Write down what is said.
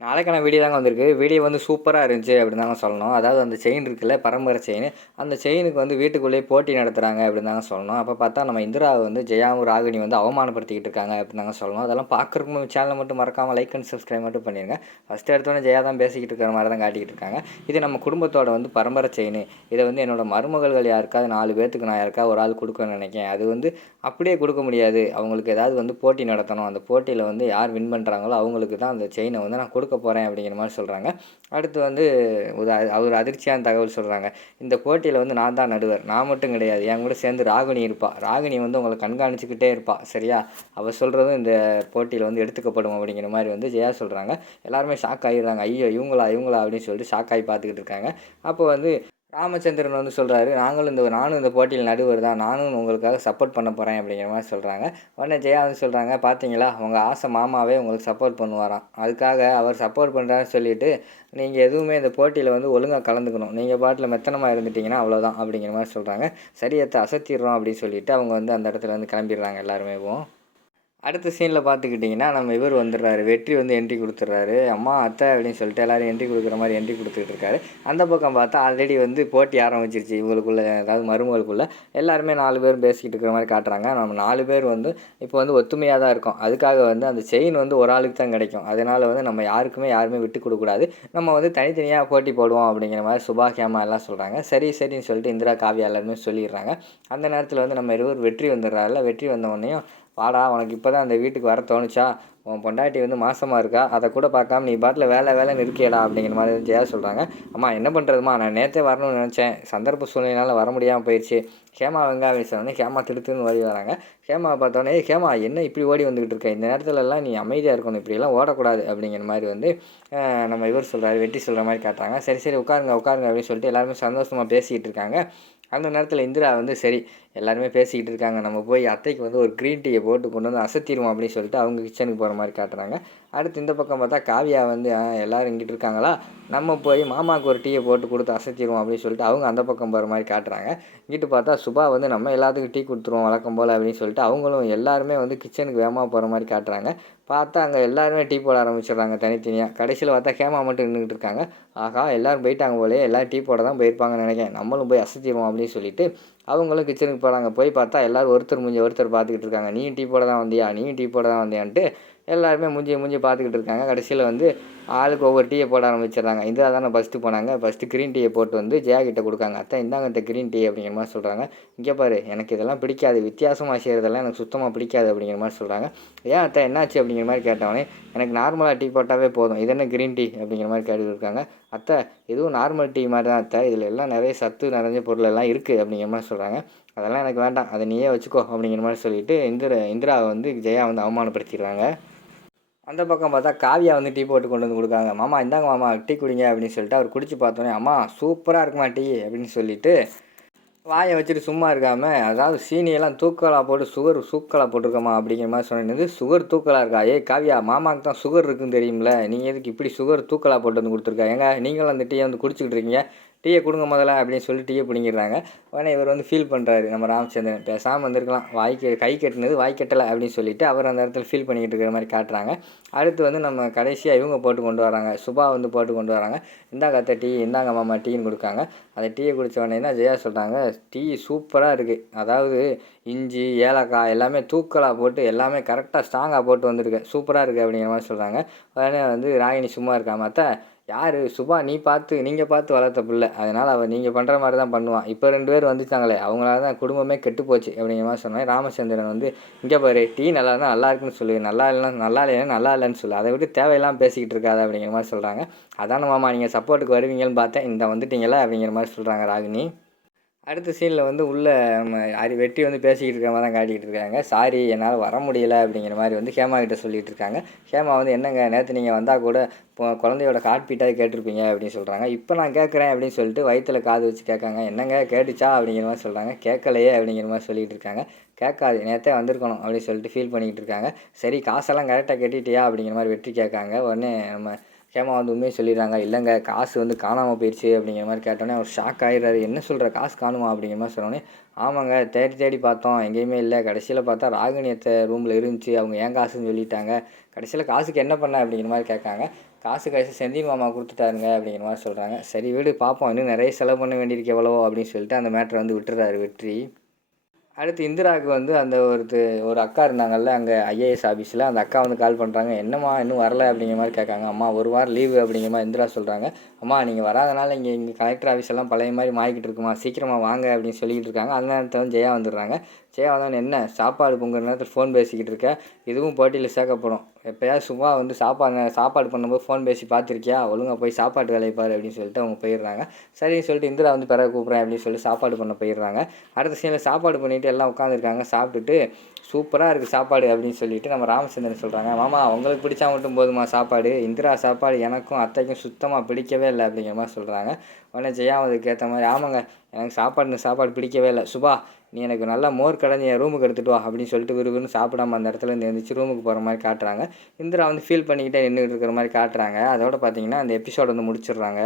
நாளைக்கான வீடியோ தாங்க வந்திருக்கு. வீடியோ வந்து சூப்பரா இருந்துச்சு அப்படின்னு தாங்க சொல்லணும். அதாவது அந்த செயின் இருக்குல்ல, பரம்பரை செயின். அந்த செயினுக்கு வந்து வீட்டுக்குள்ளேயே போட்டி நடத்துறாங்க அப்படின்னு தாங்க சொல்லணும். அப்ப பார்த்தா நம்ம இந்திராவ வந்து ஜெயாவும், ராகினி வந்து அவமானப்படுத்திக்கிட்டு இருக்காங்க அப்படின்னு தாங்க சொல்லணும். அதெல்லாம் பார்க்கறதுக்கு முன்னாடி சேனல மட்டும் மறக்காம லைக் அண்ட் சப்ஸ்கிரைப் மட்டும் பண்ணிருங்க. ஃபர்ஸ்ட் எடுத்தோனே ஜெயா தான் பேசிக்கிட்டு இருக்கிற மாரி தான் காட்டிக்கிட்டு இருக்காங்க. இது நம்ம குடும்பத்தோட வந்து பரம்பரை செயின். இத வந்து என்னோட மருமகள்கள் யாருக்காவது 4 பேத்துக்கு நான் யாருக்காவது ஒரு ஆள் குடுக்கணும்னு நெனைக்கிறேன். அது வந்து அப்படியே குடுக்க முடியாது. அவங்களுக்கு ஏதாவது வந்து போட்டி நடத்தணும். அந்த போட்டியில வந்து யார் வின் பண்றாங்களோ அவங்களுக்கு தான் அந்த செயின வந்து நான் குடுக்க போறேன் அப்படிங்கிற மாரி சொல்றாங்க. அடுத்து வந்து ஒரு அதிர்ச்சியான தகவல் சொல்றாங்க. இந்த போட்டியில வந்து நான் தான் நடுவர். நான் மட்டும் கிடையாது. என் கூட சேர்ந்து ராகினி இருப்பா. ராகினி வந்து உங்கள கண்காணிச்சுக்கிட்டே இருப்பா. சரியா? அவ சொல்றதும் இந்த போட்டியில வந்து எடுத்துக்கப்படும் அப்படிங்கிற மாரி வந்து ஜெயா சொல்றாங்க. எல்லாருமே ஷாக் ஆயிடுறாங்க. ஐயோ! இவங்களா அப்படின்னு சொல்லிட்டு ஷாக் ஆகி பார்த்துக்கிட்டு இருக்காங்க. அப்போ வந்து ராமச்சந்திரன் வந்து சொல்றாரு, நானும் இந்த போட்டியில் நடுவர் தான். நானும் உங்களுக்காக சப்போர்ட் பண்ண போறேன் அப்படிங்கிற மாரி சொல்றாங்க. உடனே ஜெயா வந்து சொல்றாங்க, பார்த்தீங்களா உங்க ஆசை மாமாவே உங்களுக்கு சப்போர்ட் பண்ணுவாராம். அதுக்காக அவர் சப்போர்ட் பண்றாருன்னு சொல்லிட்டு, நீங்க எதுவுமே இந்த போட்டியில வந்து ஒழுங்கா கலந்துக்கணும். நீங்க பாட்டுல மெத்தனமா இருந்துட்டீங்கன்னா அவ்வளோதான் அப்படிங்கிற மாரி சொல்றாங்க. சரி அத்த அசத்திடுறோம் அப்படின்னு சொல்லிட்டு அவங்க வந்து அந்த இடத்துல இருந்து கிளம்பிடுறாங்க எல்லாருமேவும். அடுத்த சீனில் பார்த்துக்கிட்டிங்கன்னா நம்ம இவர் வந்துடுறாரு. வெற்றி வந்து என்ட்ரி கொடுத்துட்றாரு. அம்மா அத்தை அப்படின்னு சொல்லிட்டு எல்லோரும் என்ட்ரி கொடுக்குற மாதிரி என்ட்ரி கொடுத்துட்டு இருக்காரு. அந்த பக்கம் பார்த்தா ஆல்ரெடி வந்து போட்டி ஆரம்பிச்சிருச்சு இவங்களுக்குள்ள, அதாவது மருமகளுக்குள்ள. எல்லாருமே 4 பேர் பேசிக்கிட்டு இருக்கிற மாதிரி காட்டுறாங்க. நம்ம 4 பேர் வந்து இப்போ வந்து ஒத்துமையாக தான் இருக்கோம். அதுக்காக வந்து அந்த செயின் வந்து ஒரு ஆளுக்கு தான் கிடைக்கும். அதனால் வந்து நம்ம யாருமே விட்டு கொடுக்கக்கூடாது. நம்ம வந்து தனித்தனியாக போட்டி போடுவோம் அப்படிங்கிற மாதிரி சுபா கேமா எல்லாம் சொல்கிறாங்க. சரின்னு சொல்லிட்டு இந்திரா காவியா எல்லாருமே சொல்லிடுறாங்க. அந்த நேரத்தில் வந்து நம்ம இருவர் வெற்றி வந்துடுறாருல. வெற்றி வந்த உடனேயும் வாடா உனக்கு இப்போ தான் அந்த வீட்டுக்கு வர தோணுச்சா, உன் பொண்டாட்டி வந்து மாசமா இருக்கா, அதை கூட பார்க்காம நீ பாட்டில் வேலைன்னு இருக்கியேடா அப்படிங்கிற மாதிரி ஜெயா சொல்கிறாங்க. அம்மா என்ன பண்ணுறதுமா, நான் நேற்றே வரணும்னு நினச்சேன், சந்தர்ப்ப சூழ்நிலையால் வர முடியாமல் போயிடுச்சு. ஹேமா வெங்காயம் சொன்னோடனே ஹேமா திடுத்துன்னு ஓடி வராங்க. ஹேமாவை பார்த்தோன்னே ஹேமா என்ன இப்படி ஓடி வந்துக்கிட்டு இருக்க, இந்த நேரத்துலலாம் நீ அமைதியாக இருக்கணும், இப்படியெல்லாம் ஓடக்கூடாது அப்படிங்கிற மாதிரி வந்து நம்ம இவர் சொல்கிறாரு, வெற்றி சொல்கிற மாதிரி காட்டுறாங்க. சரி உட்காருங்க அப்படின்னு சொல்லிட்டு எல்லாருமே சந்தோஷமாக பேசிக்கிட்டு இருக்காங்க. அந்த நேரத்தில் இந்திரா வந்து சரி எல்லாருமே பேசிக்கிட்டு இருக்காங்க, நம்ம போய் அத்தைக்கு வந்து ஒரு க்ரீன் டீயை போட்டு கொண்டு வந்து அசத்திடுவோம் அப்படின்னு சொல்லிட்டு அவங்க கிச்சனுக்கு போகிற மாதிரி காட்டுறாங்க. அடுத்து இந்த பக்கம் பார்த்தா காவியா வந்து எல்லோரும் இங்கிட்டு இருக்காங்களா, நம்ம போய் மாமாவுக்கு ஒரு டீயை போட்டு கொடுத்து அசத்திடுவோம் அப்படின்னு சொல்லிட்டு அவங்க அந்த பக்கம் போகிற மாதிரி காட்டுறாங்க. இங்கிட்டு பார்த்தா சுபா வந்து நம்ம எல்லாத்துக்கும் டீ கொடுத்துருவோம் வழக்கம் போல் அப்படின்னு சொல்லிட்டு அவங்களும் எல்லாருமே வந்து கிச்சனுக்கு வேகமாக போகிற மாதிரி காட்டுறாங்க. பார்த்தா அங்கே எல்லாருமே டீ போட ஆரம்பிச்சிடுறாங்க தனித்தனியாக. கடைசியில் பார்த்தா ஹேமா மட்டும் நின்றுக்கிட்டு இருக்காங்க. ஆகா எல்லோரும் போயிட்டாங்க போலே, எல்லோரும் டீ போட தான் போயிருப்பாங்கன்னு நினைக்கிறேன், நம்மளும் போய் அசத்திடுவோம் அப்படின்னு சொல்லிட்டு அவங்களும் கிச்சனுக்கு போகிறாங்க. போய் பார்த்தா எல்லோரும் ஒருத்தர் மூஞ்சி ஒருத்தர் பார்த்துக்கிட்டு இருக்காங்க. நீயும் டீ போட தான் வந்தியான்ட்டு எல்லாருமே மூஞ்சி பார்த்துக்கிட்டு இருக்காங்க. கடைசியில் வந்து ஆளுக்கு ஒவ்வொரு டீயை போட ஆரம்பிச்சிடுறாங்க. இந்திரா தானே ஃபஸ்ட்டு போனாங்க. ஃபஸ்ட்டு க்ரீன் டீயை போட்டு வந்து ஜெயா கிட்ட கொடுக்காங்க. அத்தை இந்தாங்க அத்தை க்ரீன் டீ அப்படிங்கிற மாதிரி சொல்கிறாங்க. இங்கே பாரு எனக்கு இதெல்லாம் பிடிக்காது, வித்தியாசமாக செய்கிறதெல்லாம் எனக்கு சுத்தமாக பிடிக்காது அப்படிங்கிற மாதிரி சொல்கிறாங்க. ஏன் அத்தை என்னாச்சு அப்படிங்கிற மாதிரி கேட்டவொடனே எனக்கு நார்மலாக டீ போட்டாவே போதும், இது என்ன க்ரீன் டீ அப்படிங்கிற மாதிரி கேட்டுட்டு இருக்காங்க. அத்தை இதுவும் நார்மல் டீ மாதிரி தான் அத்தை, இதில் எல்லாம் நிறைய சத்து நிறைஞ்ச பொருள் எல்லாம் இருக்குது அப்படிங்கிற மாதிரி சொல்கிறாங்க. அதெல்லாம் எனக்கு வேண்டாம், அதை நீயே வச்சுக்கோ அப்படிங்கிற மாதிரி சொல்லிவிட்டு இந்திராவை வந்து ஜெயா வந்து அவமானப்படுத்திடுறாங்க. அந்த பக்கம் பார்த்தா காவியா வந்து டீ போட்டு கொண்டு வந்து கொடுக்காங்க. மாமா இந்தாங்க மாமா டீ குடிங்க அப்படின்னு சொல்லிட்டு அவர் குடிச்சு பார்த்தோன்னே அம்மா சூப்பராக இருக்குமா டீ அப்படின்னு சொல்லிட்டு வாயை வச்சுட்டு சும்மா இருக்காமல், அதாவது சீனியெல்லாம் தூக்கலாக போட்டு சுகர் சூக்கலாக போட்டிருக்கம்மா அப்படிங்கிற மாதிரி சொன்னது. சுகர் தூக்கலாக இருக்கா, ஏய் காவியா மாமாவுக்கு தான் சுகர் இருக்குன்னு தெரியுமில்ல, நீங்கள் எதுக்கு இப்படி சுகர் தூக்கலாக போட்டு வந்து கொடுத்துருக்கா, ஏங்க நீங்களும் அந்த டீயை வந்து குடிச்சிக்கிட்டு இருக்கீங்க, டீயை கொடுங்க முதல்ல அப்படின்னு சொல்லி டீயை பிடிங்கிடுறாங்க. உடனே இவர் வந்து ஃபீல் பண்ணுறாரு, நம்ம ராமச்சந்திரன் பேசாமல் வந்திருக்கலாம், கை கட்டினது வாய் கட்டலை அப்படின்னு சொல்லிட்டு அவர் அந்த இடத்துல ஃபீல் பண்ணிக்கிட்டு இருக்கிற மாதிரி காட்டுறாங்க. அடுத்து வந்து நம்ம கடைசியாக இவங்க போட்டு கொண்டு வராங்க, சுபா வந்து போட்டு கொண்டு வராங்க. இந்தாங்க அத்தை டீ, இந்தாங்க மாமா டீன்னு கொடுக்காங்க. அந்த டீயை குடித்த உடனே தான் ஜெயா சொல்கிறாங்க, டீ சூப்பராக இருக்குது, அதாவது இஞ்சி ஏலக்காய் எல்லாமே தூக்கலாக போட்டு எல்லாமே கரெக்டாக ஸ்ட்ராங்காக போட்டு வந்திருக்கு, சூப்பராக இருக்குது அப்படிங்கிற மாதிரி சொல்கிறாங்க. உடனே வந்து ராகினி சும்மா இருக்காம, அத்தை யார் சுபா நீங்கள் பார்த்து வளர்த்த பிள்ளை, அதனால் அவள் நீங்கள் பண்ணுற மாதிரி தான் பண்ணுவான், இப்போ 2 பேர் வந்துட்டாங்களே அவங்களால தான் குடும்பமே கெட்டு போச்சு அப்படிங்கிற மாதிரி சொன்னேன். ராமச்சந்திரன் வந்து இங்கே பாரு டீ நல்லா இருந்தால் நல்லா இருக்குன்னு சொல்லு, நல்லா இல்லைன்னா நல்லா இல்லைன்னு சொல்லு, அதை விட்டு தேவையெல்லாம் பேசிக்கிட்டு இருக்காது அப்படிங்கிற மாதிரி சொல்கிறாங்க. அதான மாமா நீங்கள் சப்போர்ட்டுக்கு வருவீங்கன்னு பார்த்தேன், இந்த வந்துட்டீங்களா அப்படிங்கிற மாதிரி சொல்கிறாங்க ராகினி. அடுத்த சீனில் வந்து உள்ள நம்ம வெற்றி வந்து பேசிக்கிட்டு இருக்க மாதிரி தான் காட்டிக்கிட்டு இருக்காங்க. சாரி என்னால் வர முடியலை அப்படிங்கிற மாதிரி வந்து ஹேமா கிட்ட சொல்லிகிட்டு இருக்காங்க. ஹேமா வந்து என்னங்க நேற்று நீங்கள் வந்தால் கூட குழந்தையோட ஹார்ட் பீட்டாக கேட்டிருப்பீங்க அப்படின்னு சொல்கிறாங்க. இப்போ நான் கேட்குறேன் அப்படின்னு சொல்லிட்டு வயிற்றில் காது வச்சு கேட்காங்க. என்னங்க கேட்டுச்சா அப்படிங்கிற மாதிரி சொல்கிறாங்க. கேட்கலையே அப்படிங்கிற மாதிரி சொல்லிகிட்டு இருக்காங்க. கேட்காது நேற்றே வந்திருக்கணும் அப்படின்னு சொல்லிட்டு ஃபீல் பண்ணிக்கிட்டு இருக்காங்க. சரி காசெல்லாம் கரெக்டாக கட்டிட்டியா அப்படிங்கிற மாதிரி வெற்றி கேட்காங்க. உடனே நம்ம ஹேமா வந்து உண்மையை சொல்லிடுறாங்க. இல்லைங்க காசு வந்து காணாமல் போயிடுச்சு அப்படிங்கிற மாதிரி கேட்டோன்னே அவர் ஷாக் ஆகிடுறாரு. என்ன சொல்கிற காசு காணுமா அப்படிங்கிற மாதிரி சொன்னோடனே ஆமாங்க தேடி பார்த்தோம் எங்கேயுமே இல்லை, கடைசியில் பார்த்தா ராகினி அத்தை ரூமில் இருந்துச்சு, அவங்க ஏன் காசுன்னு சொல்லிட்டாங்க, கடைசியில் காசுக்கு என்ன பண்ண அப்படிங்கிற மாதிரி கேட்காங்க. காசு செந்தில் மாமா கொடுத்துட்டாருங்க அப்படிங்கிற மாதிரி சொல்கிறாங்க. சரி விடு பார்ப்போம், இன்னும் நிறைய செலவு பண்ண வேண்டியிருக்கு எவ்வளவோ அப்படின்னு சொல்லிட்டு அந்த மேட்டரை வந்து விட்டுறாரு வெற்றி. அடுத்து இந்திராவுக்கு வந்து அந்த ஒரு அக்கா இருந்தாங்கல்ல அங்கே ஐஏஎஸ் ஆஃபீஸில், அந்த அக்கா வந்து கால் பண்ணுறாங்க. என்னம்மா இன்னும் வரல அப்படிங்கிற மாதிரி கேட்காங்க. அம்மா ஒரு வாரம் லீவு அப்படிங்கிற மாதிரி இந்திரா சொல்கிறாங்க. அம்மா நீங்கள் வராதனால இங்கே கலெக்டர் ஆஃபீஸ் எல்லாம் பழைய மாதிரி மாறிக்கிட்டு இருக்குமா, சீக்கிரமாக வாங்க அப்படின்னு சொல்லிக்கிட்டு இருக்காங்க. அந்த நேரத்தில் வந்து ஜெயா வந்துடுறாங்க. ஜெயா வந்தோடனே என்ன சாப்பாடு பொங்குற நேரத்தில் ஃபோன் பேசிக்கிட்டு இருக்க, இதுவும் போட்டியில் சேர்க்கப்படும். எப்போயாவது சும்மா வந்து சாப்பாடு பண்ணும்போது ஃபோன் பேசி பார்த்துருக்கியா, ஒழுங்காக போய் சாப்பாட்டு வேலையை பாரு அப்படின்னு சொல்லிட்டு அவங்க போயிடுறாங்க. சரின்னு சொல்லிட்டு இந்திரா வந்து பிறகு கூப்பிட்றேன் அப்படின்னு சொல்லி சாப்பாடு பண்ண போயிடுறாங்க. அடுத்த சீனில் சாப்பாடு பண்ணிவிட்டு எல்லாம் உட்காந்துருக்காங்க. சாப்பிட்டுட்டு சூப்பராக இருக்குது சாப்பாடு அப்படின்னு சொல்லிட்டு நம்ம ராமச்சந்திரன் சொல்கிறாங்க. மாமா உங்களுக்கு பிடிச்சா மட்டும் போதுமா சாப்பாடு, இந்திரா சாப்பாடு எனக்கும் அத்தைக்கும் சுத்தமாக பிடிக்கவே இல்லை அப்படிங்கிற மாதிரி சொல்கிறாங்க. உடனே ஜெயா அதுக்கு ஏற்ற மாதிரி, ஆமாங்க எனக்கு சாப்பாடு பிடிக்கவே இல்லை, சுபா நீ எனக்கு நல்லா மோர் கடைஞ்சி என் ரூமுக்கு எடுத்துகிட்டு வா அப்படின்னு சொல்லிட்டு விறுவிறுன்னு சாப்பிடாம அந்த இடத்துல இருந்து எழுந்திரிச்சு ரூமுக்கு போகிற மாதிரி காட்டுறாங்க. இந்திரா வந்து ஃபீல் பண்ணிக்கிட்டே நின்றுட்டு இருக்கிற மாதிரி காட்டுறாங்க. அதோட பார்த்தீங்கன்னா அந்த எபிசோட் வந்து முடிச்சிடுறாங்க.